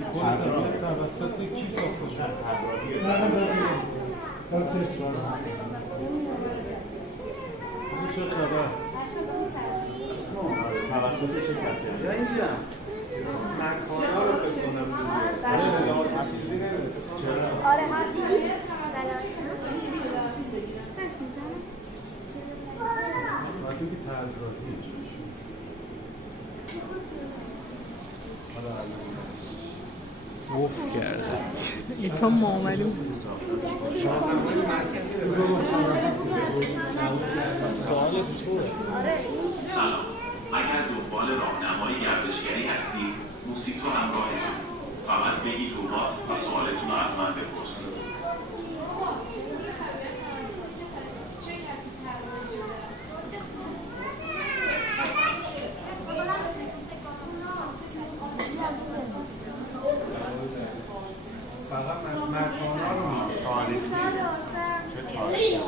توسط کی ساخته شد؟ چه خبر؟ توسط چه کسی؟ یا اینجا مکانا رو فکر کنم آره هر دیدی؟ باید بگی تحضیراتی وف کرده ای تا ما آمدیم سلام، اگر دنبال راهنمای گردشگری هستید موسیقی همراهتون. فقط بگید ربات و سوالتون رو از من بپرسید. فقط مکانا رو تاریخی چه تاریخی